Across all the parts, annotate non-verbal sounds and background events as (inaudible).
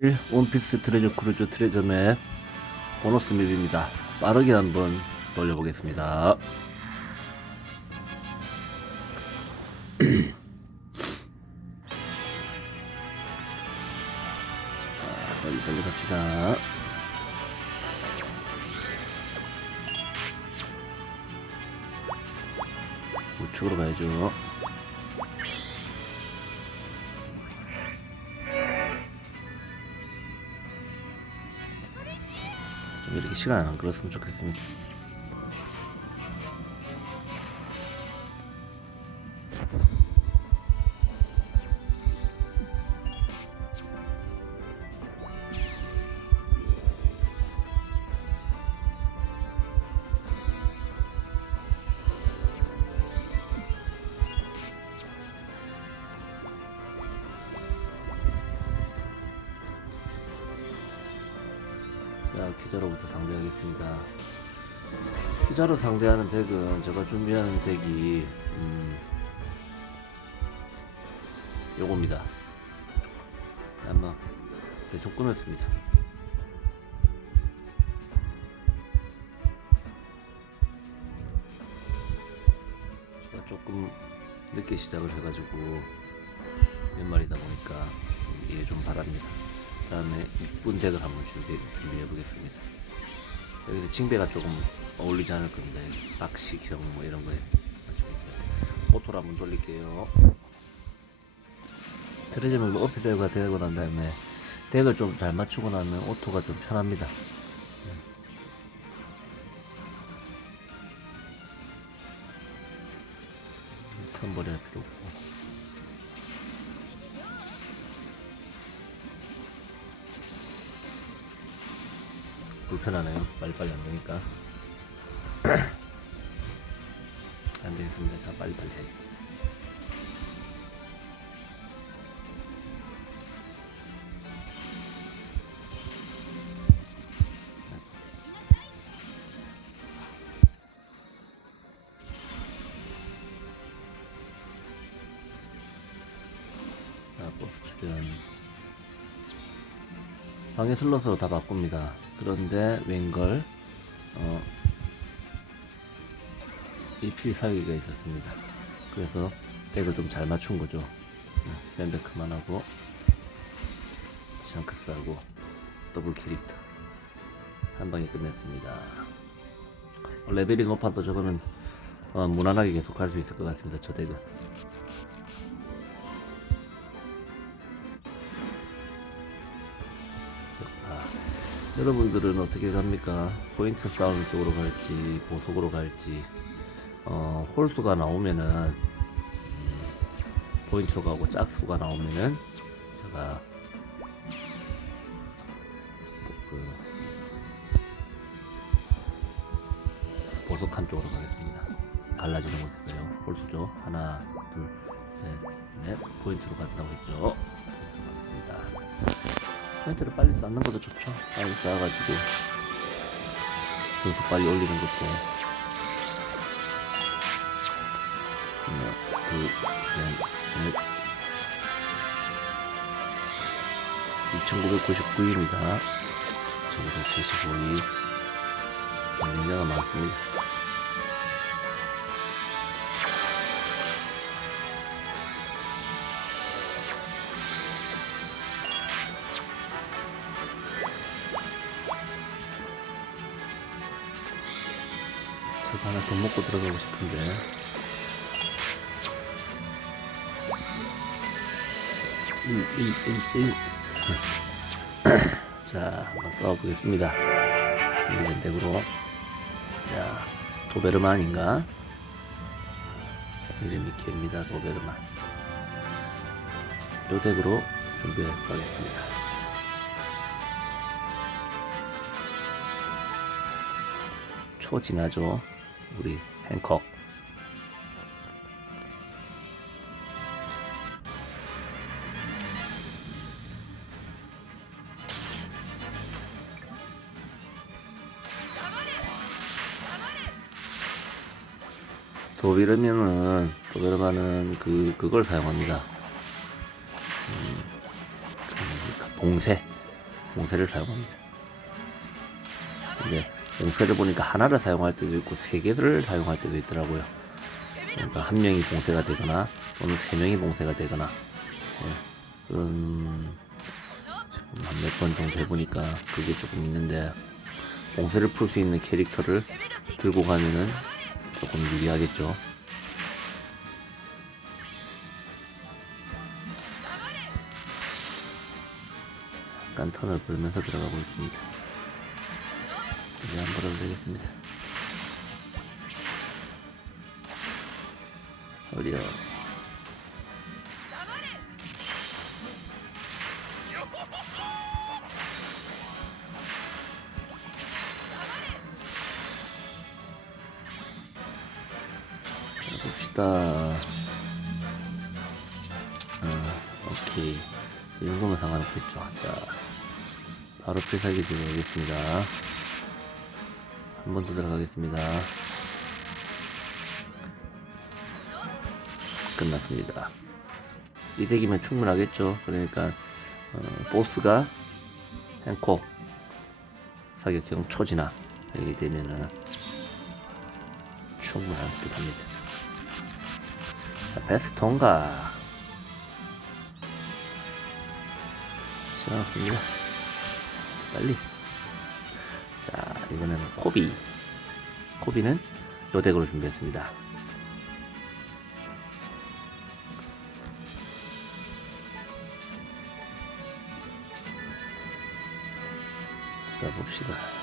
1 원피스 트레저 크루즈 트레저 맵 보너스 맵입니다. 빠르게 한번 돌려보겠습니다. (clears throat) 자, 빨리 빨리 갑시다. 우측으로 가야죠. 시간 안 끌었으면 좋겠습니다. 퀴자로 상대하는 덱은 제가 준비하는 덱이 음, 요겁니다. 아마 대충 꾸몄습니다. 제가 조금 늦게 시작을 해가지고 몇 마리다 보니까 이해 좀 바랍니다. 다음에 이쁜 덱을 한번 준비, 준비해 보겠습니다. 여기서 징배가 조금 어울리지 않을. 여기 박식형 뭐 이런 거에 오토를 한번 돌릴게요. 트레저는 어피델과 되고 난 다음에 덱을 좀 잘 맞추고 나면 오토가 좀 편합니다. 턴버리 할 필요 없고 불편하네요. 빨리빨리 안 되니까. (clears throat) 안 되겠습니다. 자, 빨리빨리 해. 자, 버스 출연. 방해 슬롯으로 다 바꿉니다. 그런데 웬걸 어, EP 사기가 있었습니다. 그래서 덱을 좀 잘 맞춘 거죠. 네, 랜드크만 하고 샹크스하고 더블 캐릭터 한 방에 끝냈습니다. 어, 레벨이 높아도 저거는 어, 무난하게 계속 할 수 있을 것 같습니다. 저 덱은. 여러분들은 어떻게 갑니까? 포인트 싸움 쪽으로 갈지, 보석으로 갈지, 어, 홀수가 나오면은, 음, 포인트로 가고 짝수가 나오면은, 제가, 뭐, 그, 보석한 쪽으로 가겠습니다. 갈라지는 곳에서요. 홀수죠. 하나, 둘, 셋, 넷. 포인트로 간다고 했죠. 포인트를 빨리 쌓는 것도 좋죠. 빨리 쌓아가지고 점수 빨리 올리는 것도 하나, 둘, 셋, 넷 2999입니다. 1975위 경쟁자가 많습니다. 저도 하나 더 먹고 들어가고 싶은데. 일, 일, 일, 일. (laughs) 자 한번 싸워보겠습니다. 준비된 덱으로 자 도베르만인가? 이름이 깁니다 도베르만. 요 덱으로 준비해 가겠습니다. 초진하죠 우리 행콕 도비르면은 도비르만은 그 그걸 사용합니다. 음, 그? 봉쇄 봉쇄를 사용합니다. 근데 봉쇄를 보니까 하나를 사용할 때도 있고 세 개를 사용할 때도 있더라고요. 그러니까 한 명이 봉쇄가 되거나 또는 세 명이 봉쇄가 되거나 예, 그런 지금 한 몇 번 정도 해보니까 그게 조금 있는데 봉쇄를 풀 수 있는 캐릭터를 들고 가면은 조금 유리하겠죠. 약간 턴을 벌면서 들어가고 있습니다. 이제 안 벌어도 되겠습니다. 자, 봅시다. 아, 오케이. 이 정도면 상관없겠죠. 자, 바로 필살기 들어가겠습니다. 한 번 더 들어가겠습니다. 끝났습니다. 이 덱이면 충분하겠죠. 그러니까 어, 보스가 행콕 사격형 초지나 이렇게 되면은 충분할 듯 합니다. 자, 베스트 통과. 시간 없습니다. 빨리. 자, 이번에는 코비. 코비는 요 덱으로 준비했습니다. 자, 봅시다.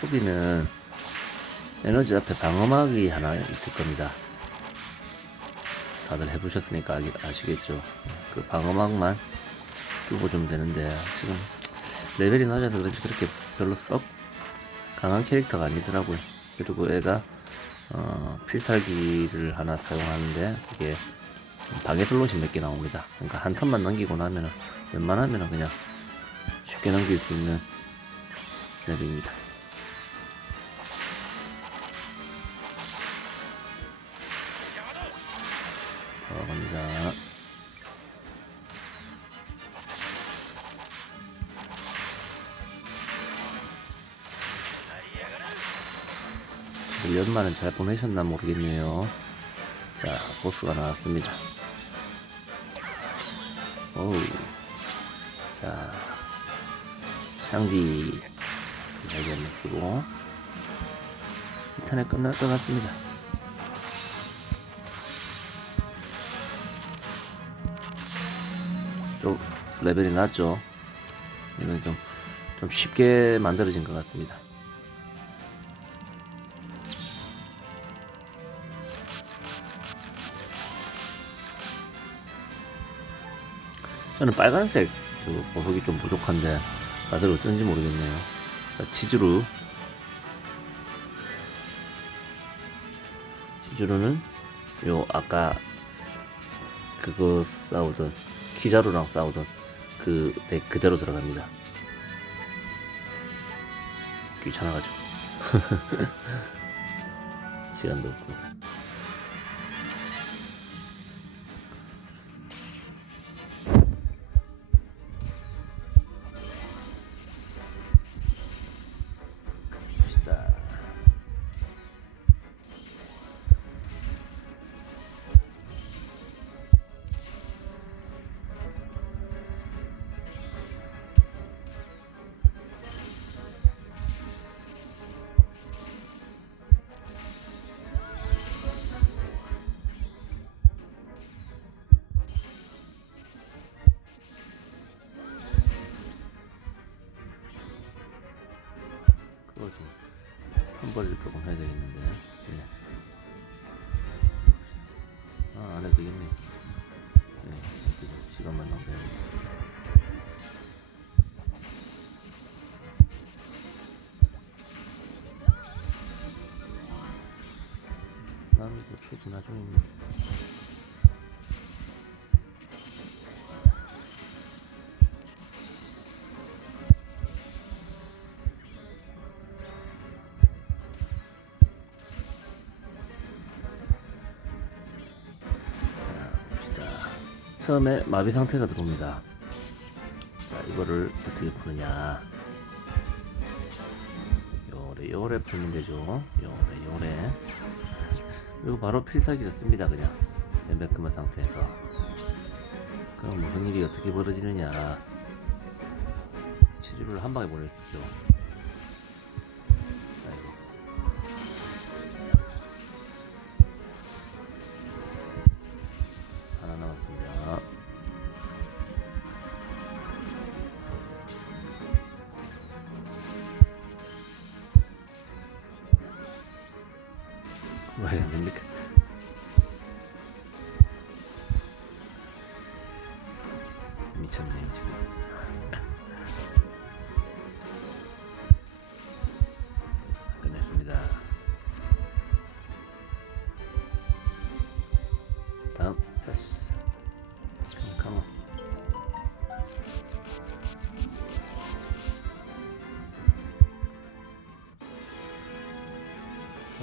코비는 에너지 앞에 방어막이 하나 있을 겁니다. 다들 해보셨으니까 아시겠죠. 그 방어막만 뚫고 주면 되는데 지금 레벨이 낮아서 그런지 그렇게 별로 썩 강한 캐릭터가 아니더라고요. 그리고 애가 어, 필살기를 하나 사용하는데 이게 방해 슬롯이 몇 개 나옵니다. 그러니까 한 턴만 넘기고 나면은 웬만하면은 그냥 쉽게 넘길 수 있는. 들어갑니다. 연말은 잘 보내셨나 모르겠네요. 자, 보스가 나왔습니다. 오우. 자, 샹디 한번 쓰고 인터넷 끝날 것 같습니다. 좀 레벨이 낮죠. 이건 좀, 좀 쉽게 만들어진 것 같습니다. 저는 빨간색 그 보석이 좀 부족한데 다들 어떤지 모르겠네요. 자, 치즈루 치즈루는 요 아까 그거 싸우던 키자루랑 싸우던 그 덱 그대로 들어갑니다. 귀찮아가지고 (laughs) 시간도 없고 텀벌을 조금 해야 되겠는데 예. 아, 안 해도 되겠네 예, 그죠. 시간만 낭비하고 남이도 초지 나중입니다 처음에 마비 상태가 들어옵니다. 자, 이거를 어떻게 푸느냐. 요래, 요래 풀면 되죠. 요래, 요래. 그리고 바로 필살기를 씁니다, 그냥. 네, 매끈한 상태에서. 그럼 무슨 일이 어떻게 벌어지느냐. 치주를 한 방에 보낼 수 있죠.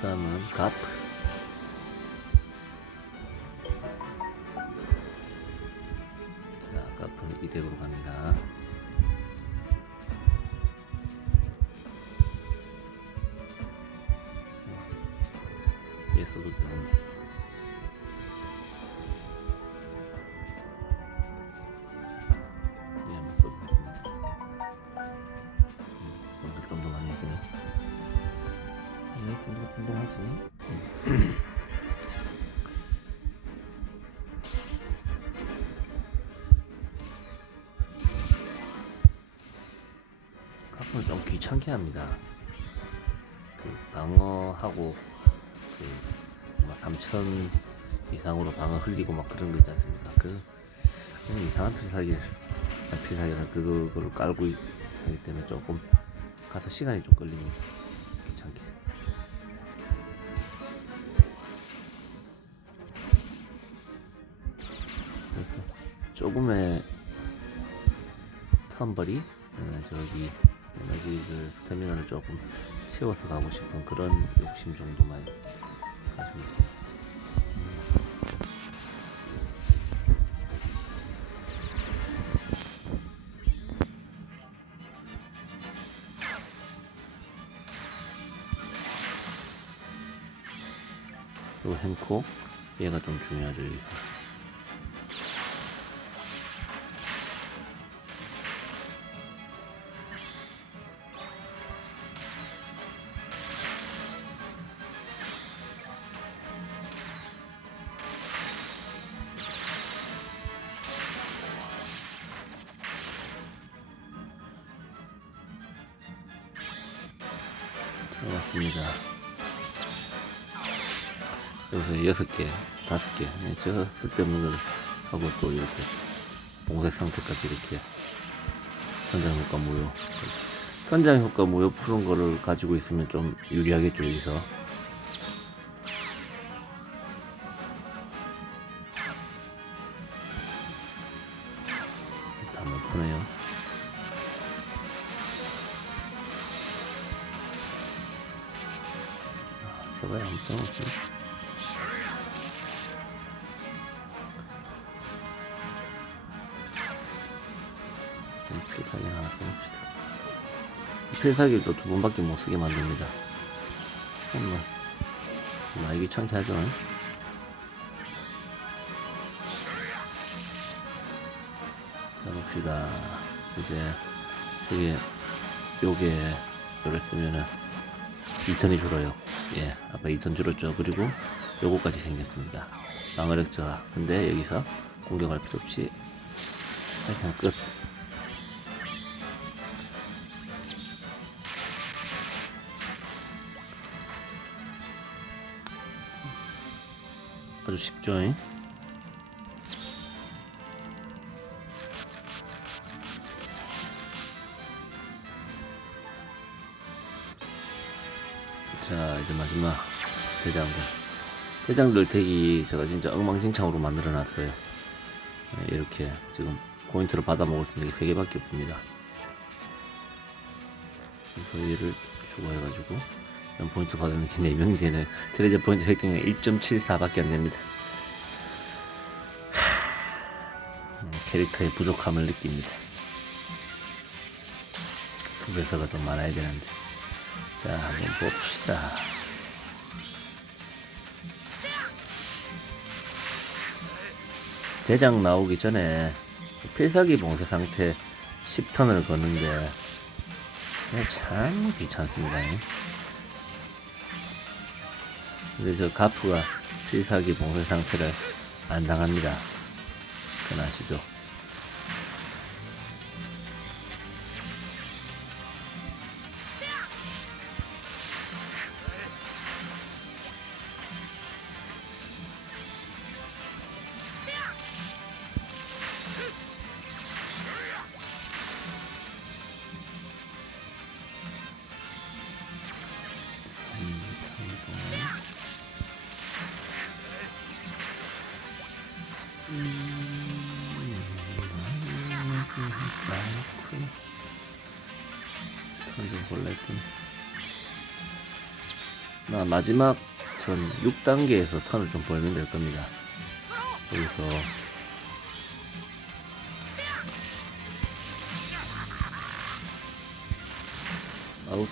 그 다음은 가프. 자, 가프는 이대로 갑니다. 얘 써도 되는데. 귀찮게 합니다. 그 방어하고 그 3천 이상으로 방어 흘리고 막 그런 거 있지 않습니까? 그 이상한 필살기 필살기가 그거를 깔고 있- 하기 때문에 조금 가서 시간이 좀 걸립니다. 귀찮게. 그래서 조금의 텀버리 어, 저기 에너지 그 스태미너를 조금 채워서 가고 싶은 그런 욕심 정도만 가지고 있습니다. 그리고 행콕 얘가 좀 중요하죠 여기가 들어갔습니다 여기서 여섯 개, 다섯 개, 네, 저 쓸데없는 걸 하고 또 이렇게 봉색 상태까지 이렇게 선장 효과 무효. 선장 효과 무효 푸는 거를 가지고 있으면 좀 유리하겠죠, 여기서. 필살기 하나 써봅시다. 필살기도 두 번밖에 못 쓰게 만듭니다. 정말 말기 창피하죠. 자 봅시다. 이제 저게 요게 요를 쓰면은 2턴이 줄어요. 예, 아까 2턴 줄었죠. 그리고 요거까지 생겼습니다. 방어력 저하. 근데 여기서 공격할 필요 없이 그냥 끝. 아주 쉽죠? 잉? 자 이제 마지막 대장들 대장들 덱이 제가 진짜 엉망진창으로 만들어 놨어요 네, 이렇게 지금 포인트를 받아 먹을 수 있는 게 3개밖에 없습니다 그래서 얘를 추가해가지고 포인트 받는 게 4명이 되네 트레저 포인트 획득량 1.74밖에 안 됩니다 캐릭터의 부족함을 느낍니다. 수배서가 좀 많아야 되는데. 자, 한번 봅시다. 대장 나오기 전에 필살기 봉쇄 상태 10턴을 거는데 참 귀찮습니다. 저 가프가 필살기 봉쇄 상태를 안 당합니다. 그건 아시죠? 턴좀 골라 했더니 나 마지막 전 6단계에서 턴을 좀 벌면 될 겁니다. 여기서 아웃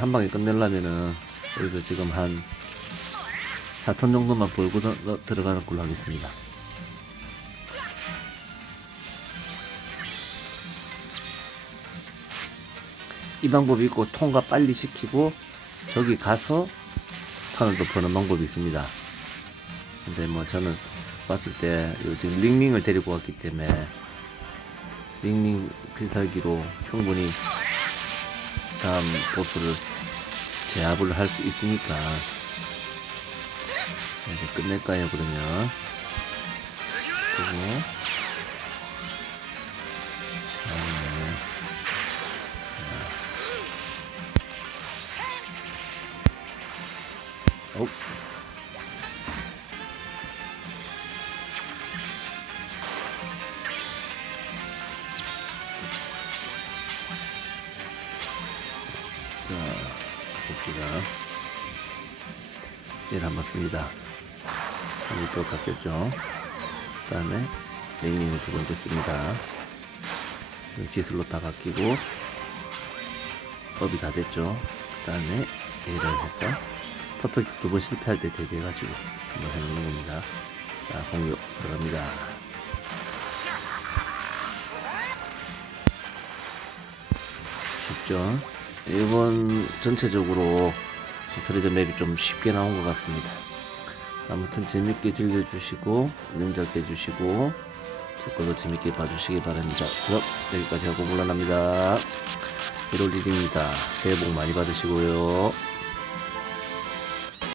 한 방에 끝내려면은 여기서 지금 한 4톤 정도만 벌고 들어가는 걸로 하겠습니다. 이 방법이 있고 통과 빨리 시키고 저기 가서 턴을 또 버는 방법이 있습니다. 근데 뭐 저는 봤을 때 지금 링링을 데리고 왔기 때문에 링링 필살기로 충분히 다음 보스를 제압을 할 수 있으니까 이제 끝낼까요 그러면 그리고 자. 어? 한번 또 바뀌었죠. 그 다음에 랭링을 두 번째 씁니다. 지슬로 다 바뀌고 업이 다 됐죠. 그 다음에 얘를 해서 퍼펙트 두 번 실패할 때 대비해가지고 한번 해놓는 겁니다. 자, 공격 들어갑니다. 쉽죠? 이번 전체적으로 트레저 맵이 좀 쉽게 나온 것 같습니다. 아무튼 재밌게 즐겨주시고 능작해 주시고 제 것도 재밌게 봐주시기 바랍니다. 그럼 여기까지 하고 물러납니다. 1월 1일입니다. 새해 복 많이 받으시고요.